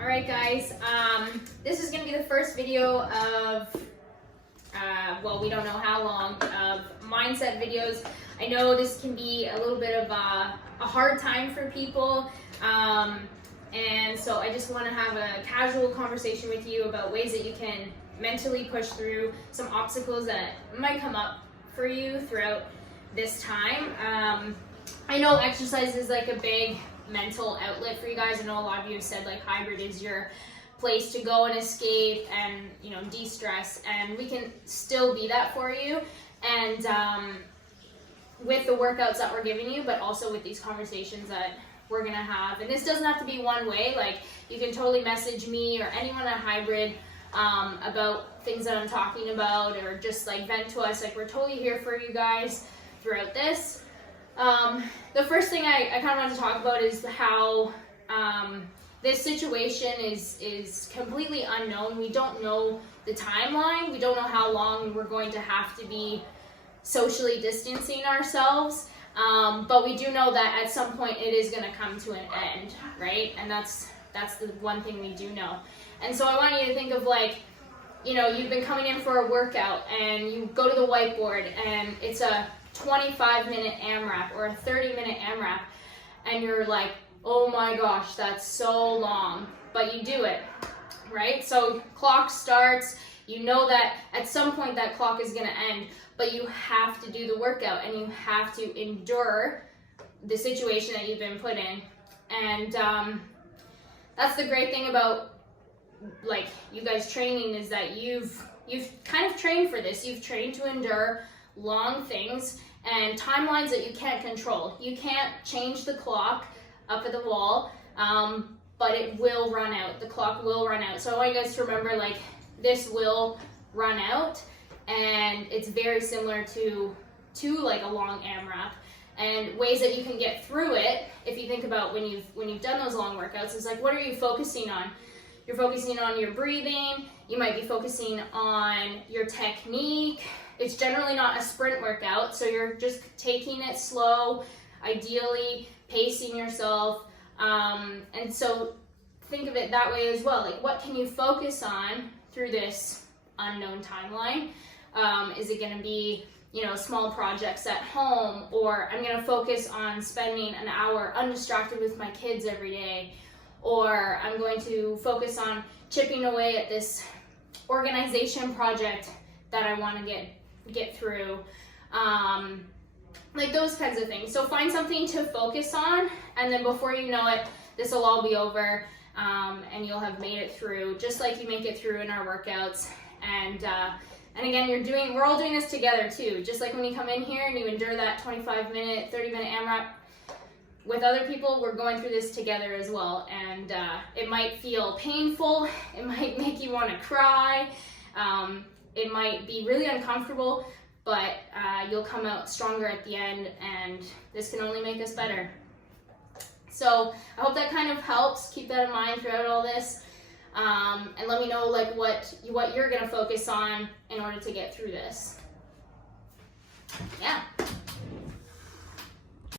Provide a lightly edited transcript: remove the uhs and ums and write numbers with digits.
All right, guys, this is gonna be the first video of, well, we don't know how long, of mindset videos. I know this can be a little bit of a hard time for people, and so I just wanna have a casual conversation with you about ways that you can mentally push through some obstacles that might come up for you throughout this time. I know exercise is like a big mental outlet for you guys. I know a lot of you have said like hybrid is your place to go and escape and, you know, de-stress, and we can still be that for you. And with the workouts that we're giving you, but also with these conversations that we're gonna have. And this doesn't have to be one way. Like, you can totally message me or anyone at Hybrid about things that I'm talking about, or just like vent to us. Like, we're totally here for you guys throughout this. The first thing I kind of want to talk about is how this situation is completely unknown. We don't know the timeline. We don't know how long we're going to have to be socially distancing ourselves. But we do know that at some point it is going to come to an end, right? And that's the one thing we do know. And so I want you to think of, like, you know, you've been coming in for a workout and you go to the whiteboard and it's a 25-minute AMRAP or a 30-minute AMRAP, and you're like, oh my gosh, that's so long, but you do it, right? So clock starts, you know that at some point that clock is gonna end, but you have to do the workout and you have to endure the situation that you've been put in. And that's the great thing about, like, you guys training, is that you've kind of trained for this. You've trained to endure long things and timelines that you can't control. You can't change the clock up at the wall, but it will run out. The clock will run out. So I want you guys to remember, like, this will run out, and it's very similar to like a long AMRAP. And ways that you can get through it, if you think about when you've done those long workouts, is like, what are you focusing on? You're focusing on your breathing. You might be focusing on your technique. It's generally not a sprint workout, so you're just taking it slow, ideally pacing yourself. And so think of it that way as well. Like, what can you focus on through this unknown timeline? Is it going to be, you know, small projects at home, or I'm going to focus on spending an hour undistracted with my kids every day, or I'm going to focus on chipping away at this organization project that I want to get through, like those kinds of things. So find something to focus on, and then before you know it, this will all be over, and you'll have made it through, just like you make it through in our workouts. And again, we're all doing this together too. Just like when you come in here and you endure that 25-minute, 30-minute AMRAP with other people, we're going through this together as well. And it might feel painful. It might make you want to cry. It might be really uncomfortable, but you'll come out stronger at the end, and this can only make us better. So I hope that kind of helps. Keep that in mind throughout all this. And let me know, like, what you're gonna focus on in order to get through this. Yeah.